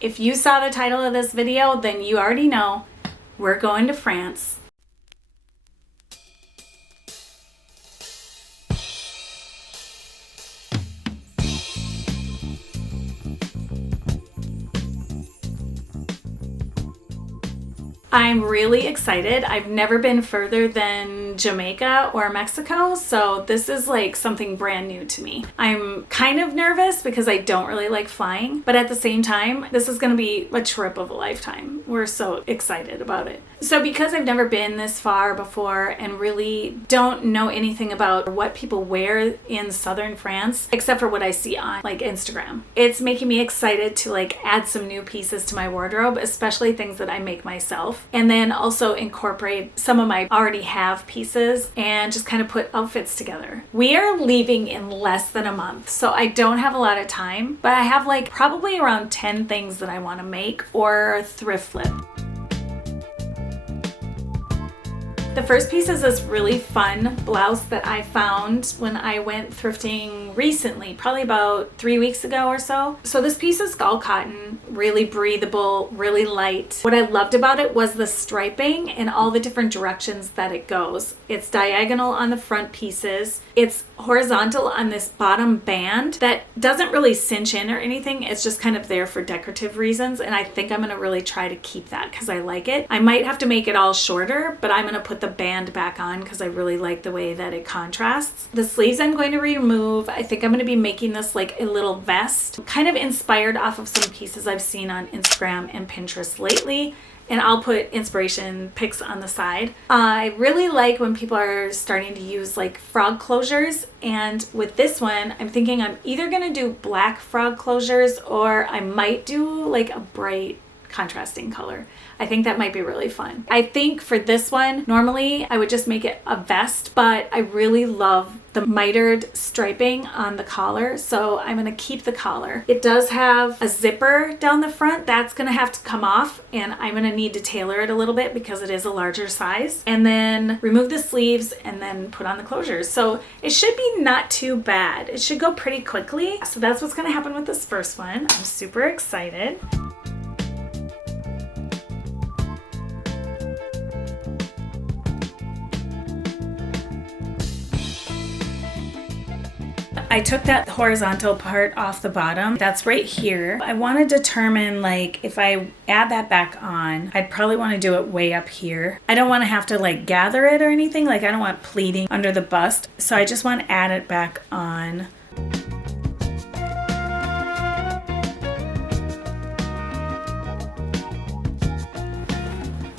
If you saw the title of this video, then you already know we're going to France. I'm really excited. I've never been further than Jamaica or Mexico, so this is like something brand new to me. I'm kind of nervous because I don't really like flying, but at the same time, this is going to be a trip of a lifetime. We're so excited about it. So because I've never been this far before and really don't know anything about what people wear in southern France, except for what I see on like Instagram, it's making me excited to like add some new pieces to my wardrobe, especially things that I make myself, and then also incorporate some of my already have pieces and just kind of put outfits together. We are leaving in less than a month, so I don't have a lot of time, but I have like probably around 10 things that I want to make or thrift flip. The first piece is this really fun blouse that I found when I went thrifting recently, probably about 3 weeks ago or so. So this piece is all cotton, really breathable, really light. What I loved about it was the striping and all the different directions that it goes. It's diagonal on the front pieces. It's horizontal on this bottom band that doesn't really cinch in or anything. It's just kind of there for decorative reasons, and I think I'm gonna really try to keep that because I like it. I might have to make it all shorter, but I'm gonna put the band back on because I really like the way that it contrasts. The sleeves I'm going to remove. I think I'm going to be making this like a little vest, kind of inspired off of some pieces I've seen on Instagram and Pinterest lately. And I'll put inspiration pics on the side. I really like when people are starting to use like frog closures. And with this one, I'm thinking I'm either gonna do black frog closures or I might do like a bright contrasting color. I think that might be really fun. I think for this one, normally I would just make it a vest, but I really love the mitered striping on the collar, so I'm gonna keep the collar. It does have a zipper down the front. That's gonna have to come off, and I'm gonna need to tailor it a little bit because it is a larger size. And then remove the sleeves and then put on the closures. So it should be not too bad. It should go pretty quickly. So that's what's gonna happen with this first one. I'm super excited. I took that horizontal part off the bottom. That's right here. I want to determine like if I add that back on, I'd probably want to do it way up here. I don't want to have to like gather it or anything. Like I don't want pleating under the bust. So I just want to add it back on.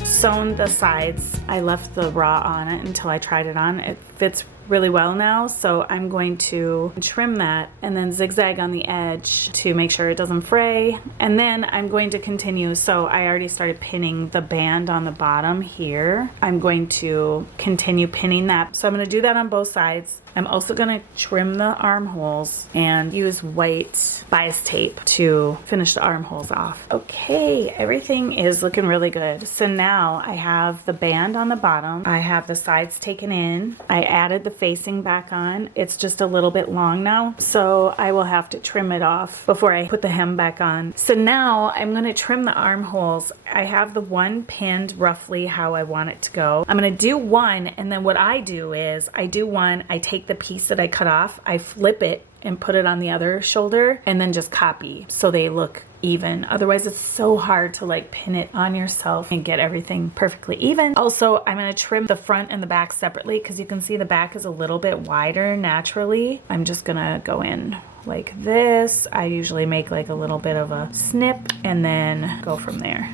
Sewn the sides. I left the raw on it until I tried it on. It fits really well now, so I'm going to trim that and then zigzag on the edge to make sure it doesn't fray, and then I'm going to continue. So I already started pinning the band on the bottom here. I'm going to continue pinning that, so I'm going to do that on both sides. I'm also going to trim the armholes and use white bias tape to finish the armholes off. Okay, everything is looking really good. So now I have the band on the bottom. I have the sides taken in. I added the facing back on. It's just a little bit long now, so I will have to trim it off before I put the hem back on. So now I'm going to trim the armholes. I have the one pinned roughly how I want it to go. I'm going to do one, and then what I do is I do one, I take the piece that I cut off, I flip it and put it on the other shoulder, and then just copy so they look even. Otherwise it's so hard to like pin it on yourself and get everything perfectly even. Also, I'm going to trim the front and the back separately because you can see the back is a little bit wider naturally. I'm just gonna go in like this. I usually make like a little bit of a snip and then go from there.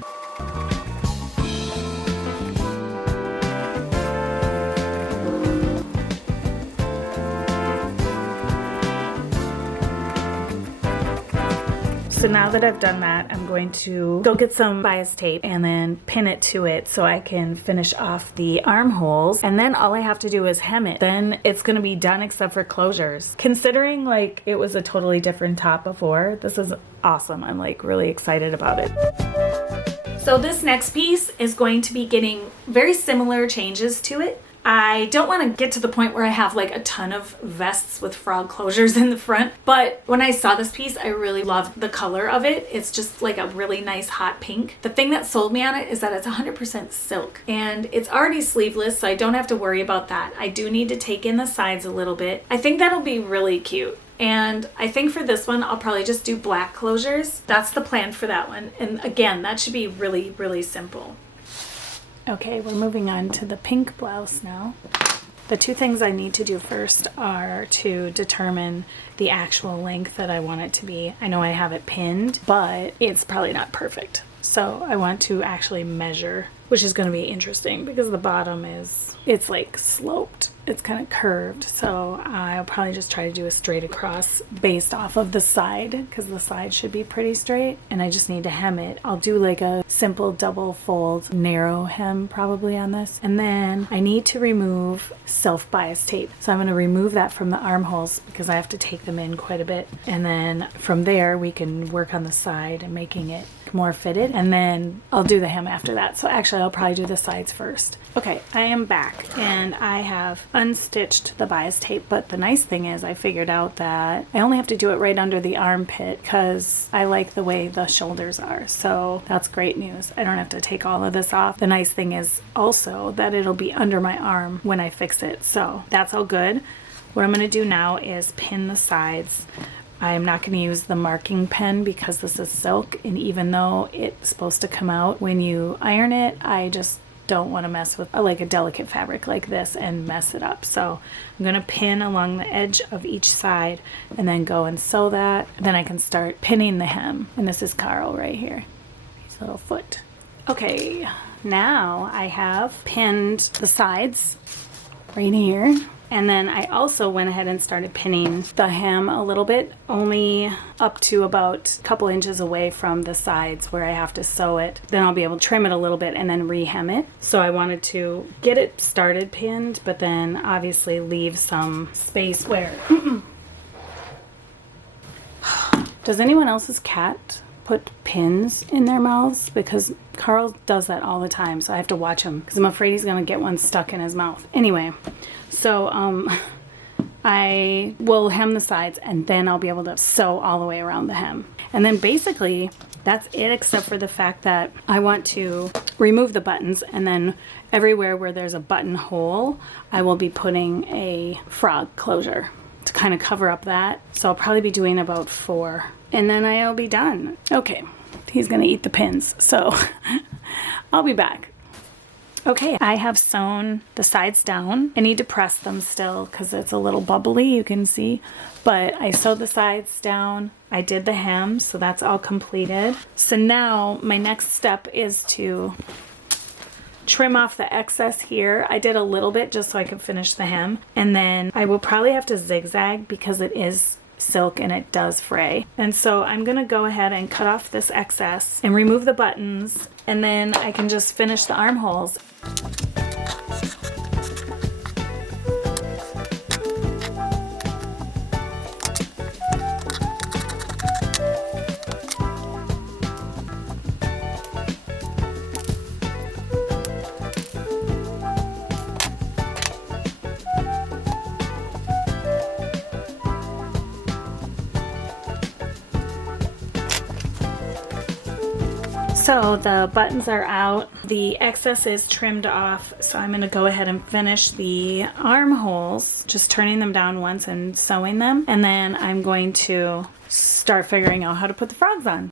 So now that I've done that, I'm going to go get some bias tape and then pin it to it so I can finish off the armholes. And then all I have to do is hem it. Then it's gonna be done except for closures. Considering like it was a totally different top before, this is awesome. I'm like really excited about it. So this next piece is going to be getting very similar changes to it. I don't want to get to the point where I have like a ton of vests with frog closures in the front, but when I saw this piece, I really loved the color of it. It's just like a really nice hot pink. The thing that sold me on it is that it's 100% silk and it's already sleeveless, so I don't have to worry about that. I do need to take in the sides a little bit. I think that'll be really cute. And I think for this one, I'll probably just do black closures. That's the plan for that one. And again, that should be really, really simple. Okay, we're moving on to the pink blouse now. The two things I need to do first are to determine the actual length that I want it to be. I know I have it pinned, but it's probably not perfect. So I want to actually measure, which is going to be interesting because the bottom it's like sloped. It's kind of curved. So I'll probably just try to do a straight across based off of the side because the side should be pretty straight and I just need to hem it. I'll do like a simple double fold narrow hem probably on this. And then I need to remove self-bias tape. So I'm going to remove that from the armholes because I have to take them in quite a bit. And then from there we can work on the side and making it more fitted, and then I'll do the hem after that. So actually I'll probably do the sides first. Okay, I am back and I have unstitched the bias tape, but the nice thing is I figured out that I only have to do it right under the armpit because I like the way the shoulders are. So that's great news. I don't have to take all of this off. The nice thing is also that it'll be under my arm when I fix it. So that's all good. What I'm going to do now is pin the sides. I'm not going to use the marking pen because this is silk, and even though it's supposed to come out when you iron it, I just don't want to mess with like a delicate fabric like this and mess it up. So I'm going to pin along the edge of each side and then go and sew that. Then I can start pinning the hem. And this is Carl right here, his little foot. Okay, now I have pinned the sides right here. And then I also went ahead and started pinning the hem a little bit, only up to about a couple inches away from the sides where I have to sew it. Then I'll be able to trim it a little bit and then re-hem it. So I wanted to get it started pinned, but then obviously leave some space where... Does anyone else's cat put pins in their mouths? Because Carl does that all the time, so I have to watch him because I'm afraid he's gonna get one stuck in his mouth. Anyway, so I will hem the sides and then I'll be able to sew all the way around the hem. And then basically that's it, except for the fact that I want to remove the buttons, and then everywhere where there's a button hole, I will be putting a frog closure to kind of cover up that. So I'll probably be doing about 4. And then I'll be done. Okay, he's gonna eat the pins, so I'll be back. Okay, I have sewn the sides down. I need to press them still because it's a little bubbly, you can see. But I sewed the sides down. I did the hem, so that's all completed. So now my next step is to trim off the excess here. I did a little bit just so I could finish the hem. And then I will probably have to zigzag because it is silk and it does fray. And so I'm gonna go ahead and cut off this excess and remove the buttons, and then I can just finish the armholes. So the buttons are out, the excess is trimmed off, so I'm going to go ahead and finish the armholes, just turning them down once and sewing them, and then I'm going to start figuring out how to put the frogs on.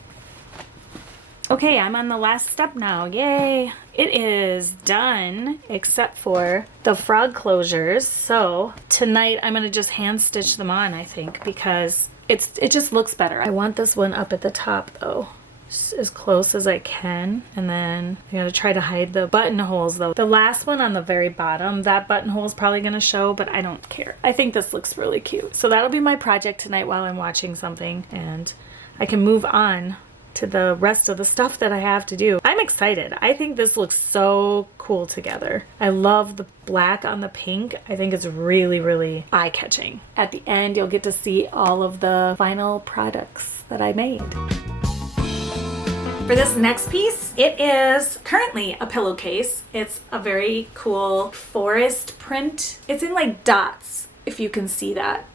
Okay, I'm on the last step now, yay! It is done, except for the frog closures, so tonight I'm going to just hand stitch them on, I think, because it just looks better. I want this one up at the top though, as close as I can, and then I gotta try to hide the buttonholes though. The last one on the very bottom, that buttonhole is probably gonna show, but I don't care. I think this looks really cute. So that'll be my project tonight while I'm watching something, and I can move on to the rest of the stuff that I have to do. I'm excited. I think this looks so cool together. I love the black on the pink. I think it's really, really eye-catching. At the end, you'll get to see all of the final products that I made. For this next piece, it is currently a pillowcase. It's a very cool forest print. It's in like dots, if you can see that.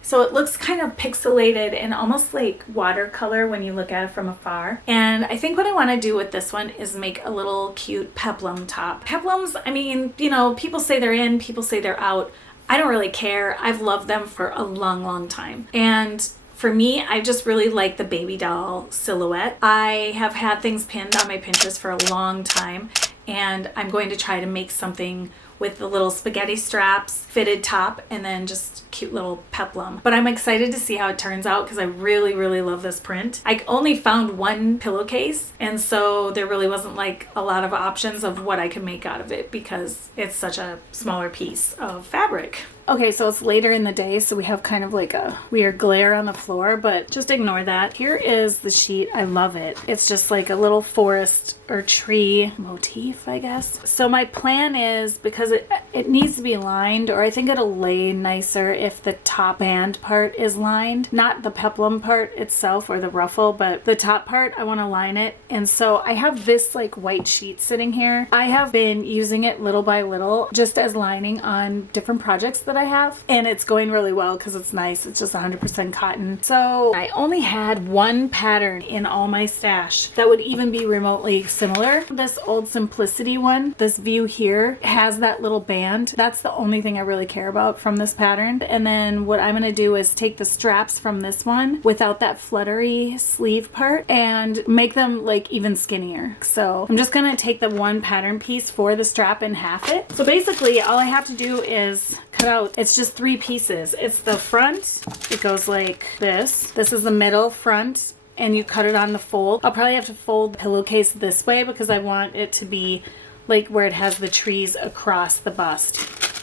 So it looks kind of pixelated and almost like watercolor when you look at it from afar. And I think what I want to do with this one is make a little cute peplum top. Peplums, I mean, you know, people say they're in, people say they're out. I don't really care. I've loved them for a long, long time. And for me, I just really like the baby doll silhouette. I have had things pinned on my Pinterest for a long time, and I'm going to try to make something with the little spaghetti straps, fitted top, and then just cute little peplum. But I'm excited to see how it turns out because I really, really love this print. I only found one pillowcase, and so there really wasn't like a lot of options of what I could make out of it because it's such a smaller piece of fabric. Okay, so it's later in the day, so we have kind of like a weird glare on the floor, but just ignore that. Here is the sheet. I love it. It's just like a little forest or tree motif, I guess. So my plan is, because it needs to be lined, or I think it'll lay nicer if the top band part is lined. Not the peplum part itself or the ruffle, but the top part, I want to line it. And so I have this like white sheet sitting here. I have been using it little by little just as lining on different projects that I have, and it's going really well because it's nice. It's just 100% cotton. So I only had one pattern in all my stash that would even be remotely similar. This Old Simplicity one, this view here, has that little band. That's the only thing I really care about from this pattern. And then what I'm going to do is take the straps from this one without that fluttery sleeve part and make them like even skinnier. So I'm just going to take the one pattern piece for the strap and half it. So basically all I have to do is cut out, it's just 3 pieces. It's the front, it goes like this. This is the middle front, and you cut it on the fold. I'll probably have to fold the pillowcase this way because I want it to be like where it has the trees across the bust.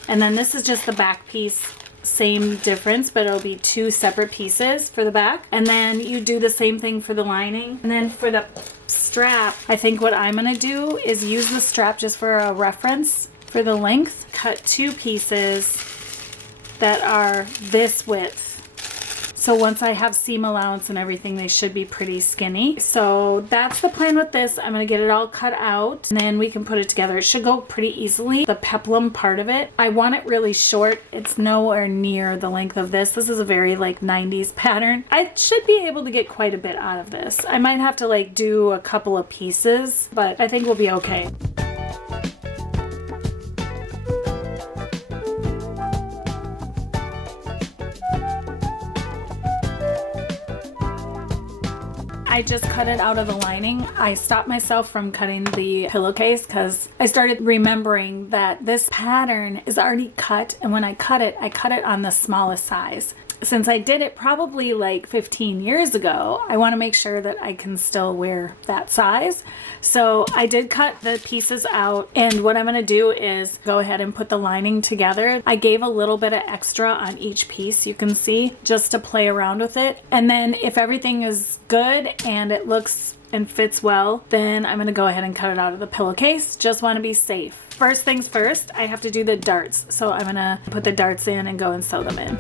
And then this is just the back piece, same difference, but it'll be 2 separate pieces for the back. And then you do the same thing for the lining. And then for the strap, I think what I'm gonna do is use the strap just for a reference for the length. Cut 2 pieces that are this width. So once I have seam allowance and everything, they should be pretty skinny. So that's the plan with this. I'm going to get it all cut out and then we can put it together. It should go pretty easily. The peplum part of it, I want it really short. It's nowhere near the length of this. This is a very like 90s pattern. I should be able to get quite a bit out of this. I might have to like do a couple of pieces, but I think we'll be okay. I just cut it out of the lining. I stopped myself from cutting the pillowcase because I started remembering that this pattern is already cut, and when I cut it on the smallest size. Since I did it probably like 15 years ago, I want to make sure that I can still wear that size. So I did cut the pieces out, and what I'm going to do is go ahead and put the lining together. I gave a little bit of extra on each piece, you can see, just to play around with it. And then if everything is good and it looks and fits well, then I'm going to go ahead and cut it out of the pillowcase. Just want to be safe. First things first, I have to do the darts. So I'm going to put the darts in and go and sew them in.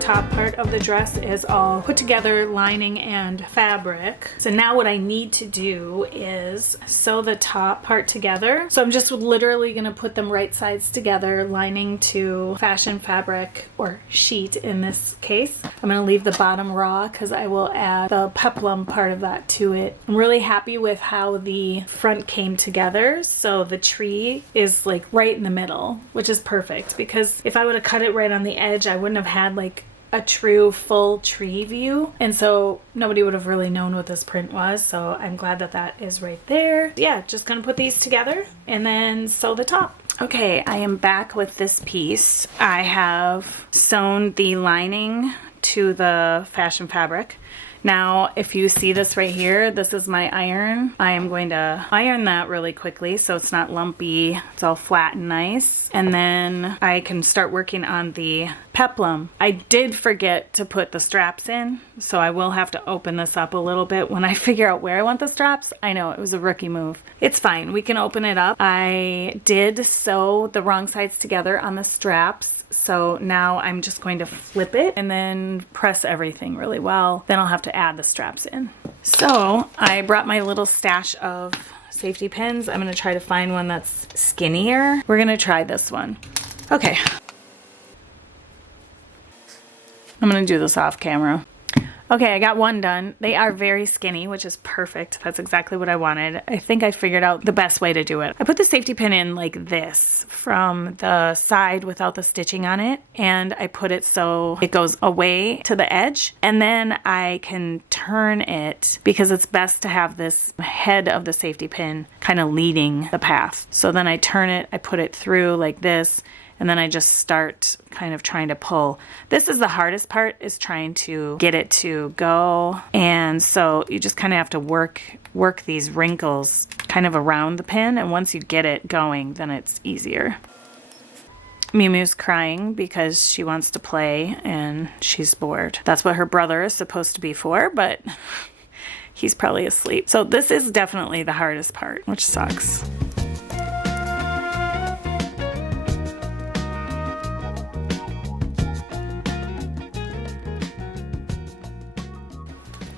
Top part of the dress is all put together, lining and fabric. So now what I need to do is sew the top part together. So I'm just literally going to put them right sides together, lining to fashion fabric or sheet in this case. I'm going to leave the bottom raw because I will add the peplum part of that to it. I'm really happy with how the front came together. So the tree is like right in the middle, which is perfect because if I would have cut it right on the edge, I wouldn't have had like a true full tree view, and so nobody would have really known what this print was. So I'm glad that that is right there. Yeah, just gonna put these together and then sew the top. Okay, I am back with this piece. I have sewn the lining to the fashion fabric, Now, if you see this right here, this is my iron. I am going to iron that really quickly so it's not lumpy. It's all flat and nice. And then I can start working on the peplum. I did forget to put the straps in, so I will have to open this up a little bit when I figure out where I want the straps. I know, it was a rookie move. It's fine, we can open it up. I did sew the wrong sides together on the straps, so now I'm just going to flip it and then press everything really well. Then I'll have to add the straps in. So I brought my little stash of safety pins. I'm gonna try to find one that's skinnier. We're gonna try this one. Okay. I'm gonna do this off camera. Okay, I got one done. They are very skinny, which is perfect. That's exactly what I wanted. I think I figured out the best way to do it. I put the safety pin in like this from the side without the stitching on it, and I put it so it goes away to the edge, and then I can turn it because it's best to have this head of the safety pin kind of leading the path. So then I turn it, I put it through like this, and then I just start kind of trying to pull. This is the hardest part, is trying to get it to go. And so you just kind of have to work these wrinkles kind of around the pin. And once you get it going, then it's easier. Mew Mew's crying because she wants to play and she's bored. That's what her brother is supposed to be for, but he's probably asleep. So this is definitely the hardest part, which sucks.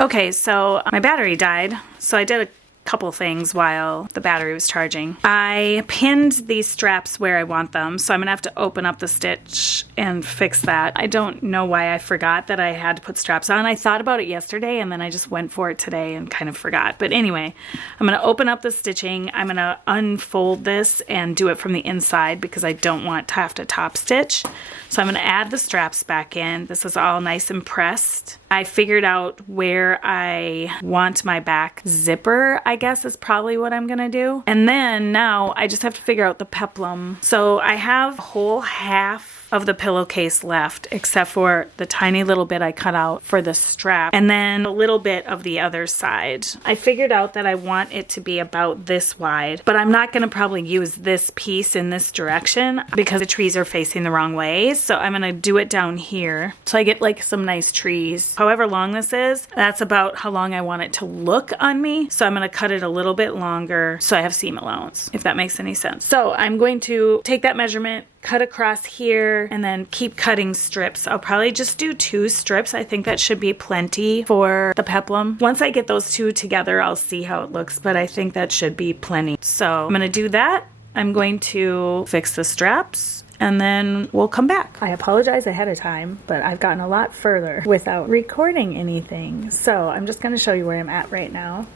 Okay, so my battery died, so I did a couple things while the battery was charging. I pinned these straps where I want them, so I'm gonna have to open up the stitch and fix that. I don't know why I forgot that I had to put straps on. I thought about it yesterday and then I just went for it today and kind of forgot. But anyway, I'm gonna open up the stitching. I'm gonna unfold this and do it from the inside because I don't want to have to top stitch. So I'm gonna add the straps back in. This is all nice and pressed. I figured out where I want my back zipper, I guess is probably what I'm gonna do. And then now I just have to figure out the peplum. So I have a whole half of the pillowcase left, except for the tiny little bit I cut out for the strap, and then a little bit of the other side. I figured out that I want it to be about this wide, but I'm not gonna probably use this piece in this direction because the trees are facing the wrong way. So I'm gonna do it down here so I get like some nice trees. However long this is, that's about how long I want it to look on me. So I'm gonna cut it a little bit longer so I have seam allowance, if that makes any sense. So I'm going to take that measurement, cut across here, and then keep cutting strips. I'll probably just do 2 strips. I think that should be plenty for the peplum. Once I get those 2 together, I'll see how it looks, but I think that should be plenty. So I'm gonna do that. I'm going to fix the straps and then we'll come back. I apologize ahead of time, but I've gotten a lot further without recording anything. So I'm just gonna show you where I'm at right now.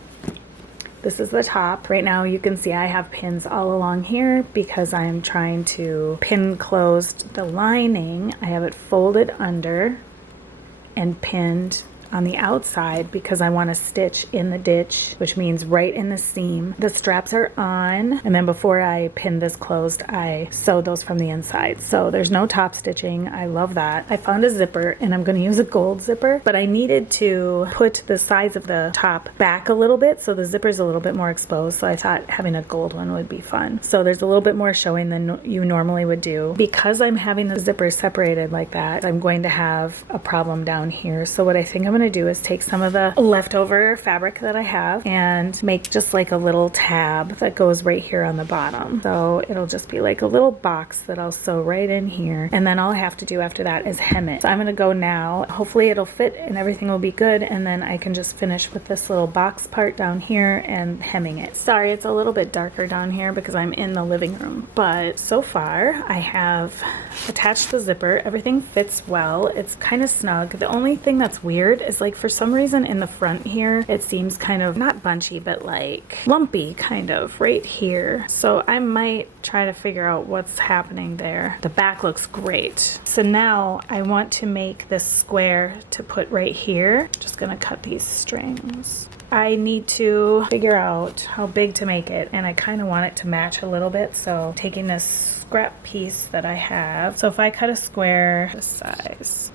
This is the top. Right now you can see I have pins all along here because I am trying to pin closed the lining. I have it folded under and pinned on the outside because I want to stitch in the ditch, which means right in the seam. The straps are on, and then before I pin this closed, I sewed those from the inside. So there's no top stitching. I love that. I found a zipper, and I'm going to use a gold zipper, but I needed to put the sides of the top back a little bit so the zipper's a little bit more exposed, so I thought having a gold one would be fun. So there's a little bit more showing than you normally would do. Because I'm having the zipper separated like that, I'm going to have a problem down here. So what I think I'm going to do is take some of the leftover fabric that I have and make just like a little tab that goes right here on the bottom. So it'll just be like a little box that I'll sew right in here, and then all I have to do after that is hem it. So I'm gonna go now. Hopefully it'll fit and everything will be good, and then I can just finish with this little box part down here and hemming it. Sorry, it's a little bit darker down here because I'm in the living room, but so far I have attached the zipper. Everything fits well. It's kind of snug. The only thing that's weird is like for some reason in the front here it seems kind of not bunchy but like lumpy kind of right here. So I might try to figure out what's happening there. The back looks great. So now I want to make this square to put right here. Just gonna cut these strings. I need to figure out how big to make it, and I kind of want it to match a little bit, so taking this scrap piece that I have. So if I cut a square this size.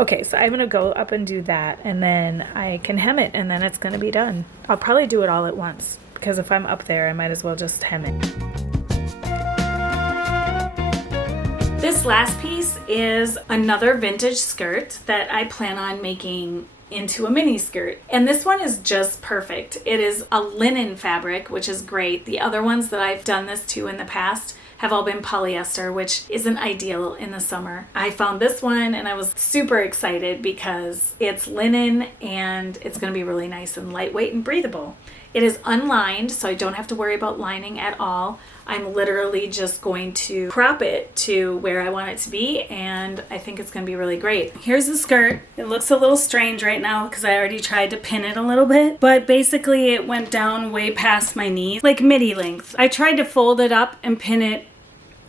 Okay, so I'm gonna go up and do that, and then I can hem it, and then it's gonna be done. I'll probably do it all at once, because if I'm up there, I might as well just hem it. This last piece is another vintage skirt that I plan on making into a mini skirt. And this one is just perfect. It is a linen fabric, which is great. The other ones that I've done this to in the past have all been polyester, which isn't ideal in the summer. I found this one and I was super excited because it's linen and it's gonna be really nice and lightweight and breathable. It is unlined, so I don't have to worry about lining at all. I'm literally just going to crop it to where I want it to be, and I think it's gonna be really great. Here's the skirt. It looks a little strange right now because I already tried to pin it a little bit, but basically it went down way past my knees, like midi length. I tried to fold it up and pin it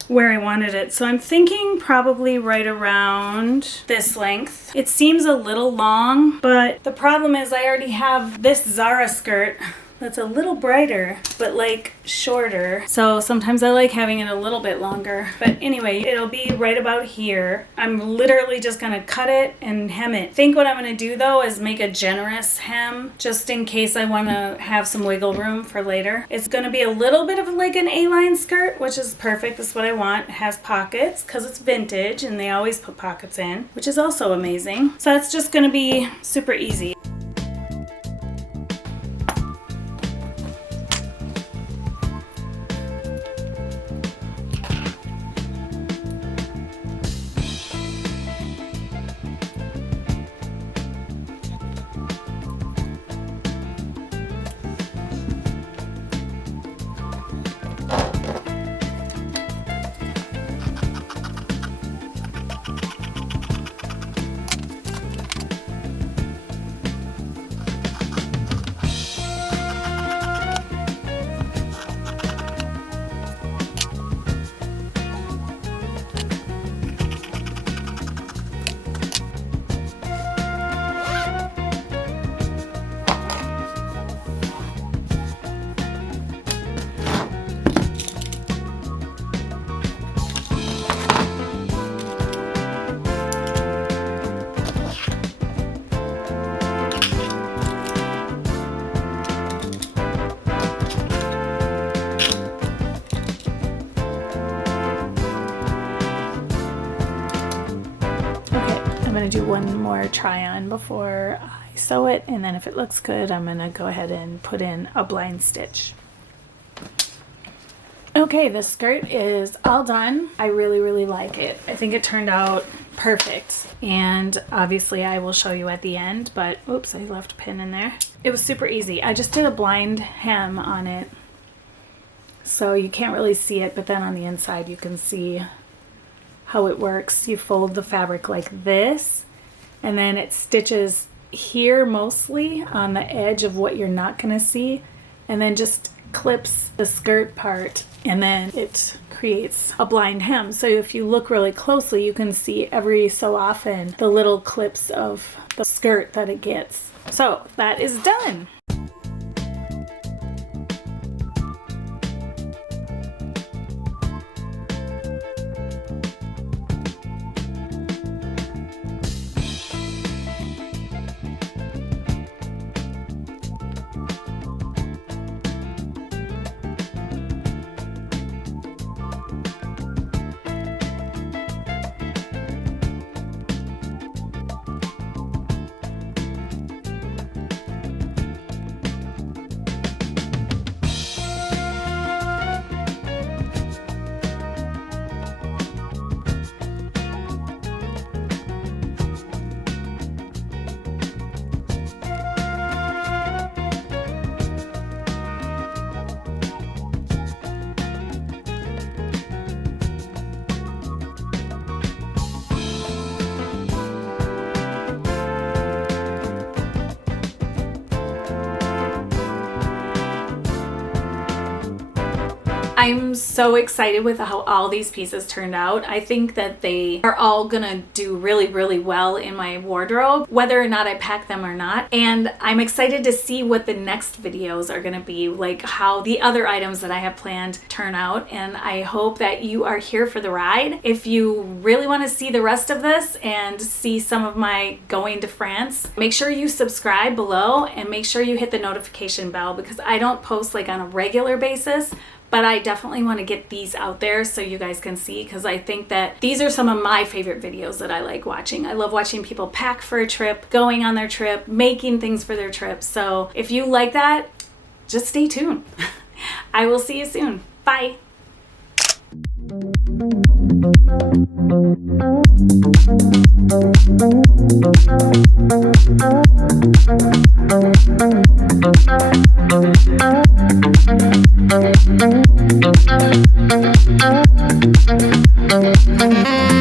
where I wanted it. So I'm thinking probably right around this length. It seems a little long, but the problem is I already have this Zara skirt that's a little brighter, but like shorter. So sometimes I like having it a little bit longer. But anyway, it'll be right about here. I'm literally just gonna cut it and hem it. I think what I'm gonna do though is make a generous hem, just in case I wanna have some wiggle room for later. It's gonna be a little bit of like an A-line skirt, which is perfect. That's what I want. It has pockets, because it's vintage and they always put pockets in, which is also amazing. So that's just gonna be super easy. I'm gonna do one more try on before I sew it, and then if it looks good, I'm gonna go ahead and put in a blind stitch. Okay, the skirt is all done. I really like it. I think it turned out perfect, and obviously I will show you at the end, but oops, I left a pin in there. It was super easy. I just did a blind hem on it, so you can't really see it, but then on the inside you can see how it works. You fold the fabric like this, and then it stitches here mostly on the edge of what you're not gonna see, and then just clips the skirt part, and then it creates a blind hem. So if you look really closely, you can see every so often the little clips of the skirt that it gets. So that is done. I'm so excited with how all these pieces turned out. I think that they are all gonna do really, really well in my wardrobe, whether or not I pack them or not. And I'm excited to see what the next videos are gonna be, like how the other items that I have planned turn out. And I hope that you are here for the ride. If you really wanna see the rest of this and see some of my going to France, make sure you subscribe below and make sure you hit the notification bell, because I don't post like on a regular basis, but I definitely want to get these out there so you guys can see, because I think that these are some of my favorite videos that I like watching. I love watching people pack for a trip, going on their trip, making things for their trip. So if you like that, just stay tuned. I will see you soon. Bye. Thank you.